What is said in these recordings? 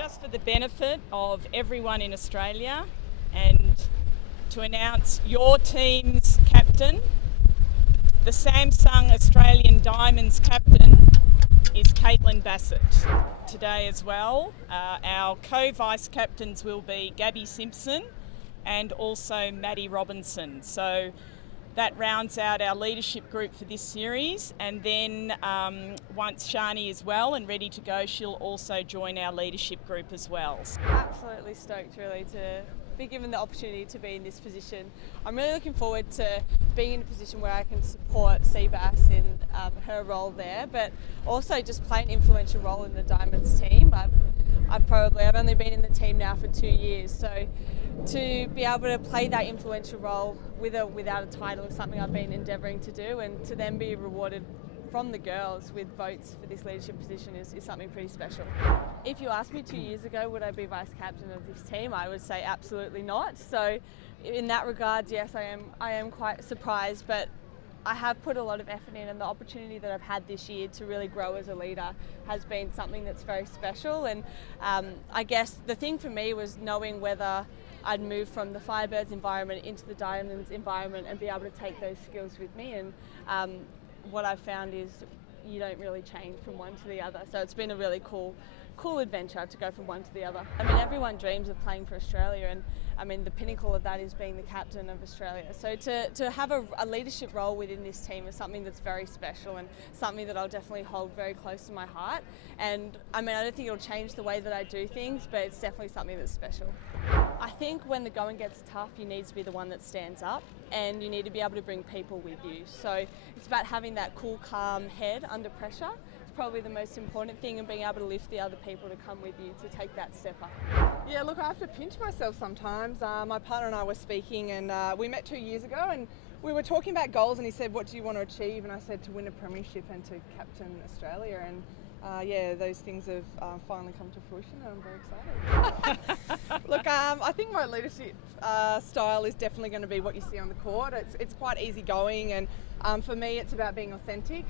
just for the benefit of everyone in Australia and to announce your team's captain, the Samsung Australian Diamonds captain is Caitlin Bassett today as well. Our co-vice captains will be Gabi Simpson and also Maddie Robinson. So that rounds out our leadership group for this series, and then once Shani is well and ready to go, she'll also join our leadership group as well. Absolutely stoked really to be given the opportunity to be in this position. I'm really looking forward to being in a position where I can support Seabass in her role there, but also just play an influential role in the Diamonds team. I've only been in the team now for 2 years, so to be able to play that influential role with or without a title is something I've been endeavouring to do, and to then be rewarded from the girls with votes for this leadership position is something pretty special. If you asked me 2 years ago would I be vice captain of this team, I would say absolutely not. So in that regard, yes, I am quite surprised, but I have put a lot of effort in, and the opportunity that I've had this year to really grow as a leader has been something that's very special. And I guess the thing for me was knowing whether I'd move from the Firebirds environment into the Diamonds environment and be able to take those skills with me. And what I've found is you don't really change from one to the other. So it's been a really cool adventure to go from one to the other. I mean, everyone dreams of playing for Australia, and I mean, the pinnacle of that is being the captain of Australia. So to have a leadership role within this team is something that's very special, and something that I'll definitely hold very close to my heart. And I mean, I don't think it'll change the way that I do things, but it's definitely something that's special. I think when the going gets tough, you need to be the one that stands up, and you need to be able to bring people with you. So it's about having that cool, calm head under pressure. It's probably the most important thing, and being able to lift the other people to come with you to take that step up. Yeah, look, I have to pinch myself sometimes. My partner and I were speaking, and we met 2 years ago, and we were talking about goals, and he said, what do you want to achieve? And I said, to win a premiership and to captain Australia. And yeah, those things have finally come to fruition, and I'm very excited. Look, I think my leadership style is definitely going to be what you see on the court. It's quite easygoing, and for me it's about being authentic.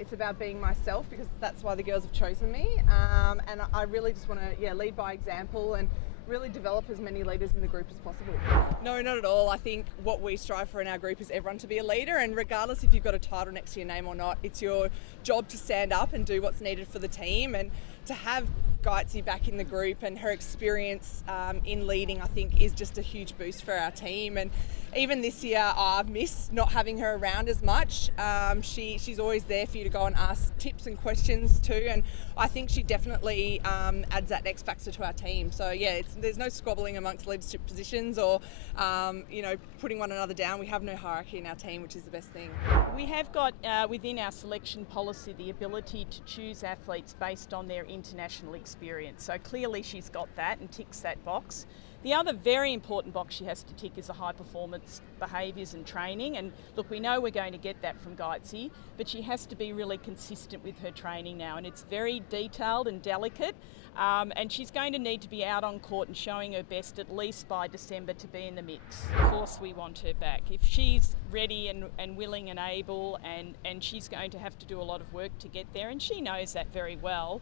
It's about being myself, because that's why the girls have chosen me. And I really just want to lead by example and really develop as many leaders in the group as possible. No, not at all. I think what we strive for in our group is everyone to be a leader, and regardless if you've got a title next to your name or not, it's your job to stand up and do what's needed for the team. And to have Gaitzi back in the group and her experience in leading, I think, is just a huge boost for our team. And even this year, I've missed not having her around as much. She's always there for you to go and ask tips and questions too, and I think she definitely adds that X factor to our team. So yeah, there's no squabbling amongst leadership positions or putting one another down. We have no hierarchy in our team, which is the best thing. We have got within our selection policy the ability to choose athletes based on their international experience. So clearly she's got that and ticks that box. The other very important box she has to tick is the high performance behaviours and training. And look, we know we're going to get that from Gaitzi, but she has to be really consistent with her training now, and it's very detailed and delicate. And she's going to need to be out on court and showing her best at least by December to be in the mix. Of course we want her back. If she's ready and willing and able, and she's going to have to do a lot of work to get there, and she knows that very well.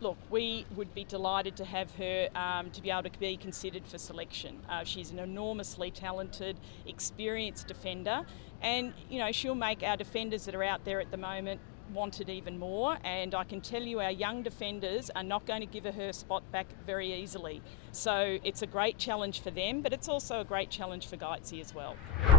Look, we would be delighted to have her to be able to be considered for selection. She's an enormously talented, experienced defender, and she'll make our defenders that are out there at the moment want it even more. And I can tell you our young defenders are not going to give her spot back very easily. So it's a great challenge for them, but it's also a great challenge for Gaitzi as well.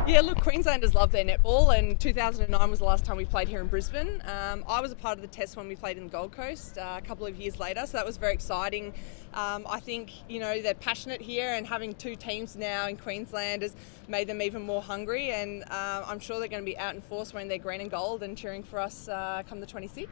Yeah, look, Queenslanders love their netball, and 2009 was the last time we played here in Brisbane. I was a part of the test when we played in the Gold Coast a couple of years later, so that was very exciting. I think, they're passionate here, and having two teams now in Queensland has made them even more hungry, and I'm sure they're going to be out in force wearing their green and gold and cheering for us come the 26th.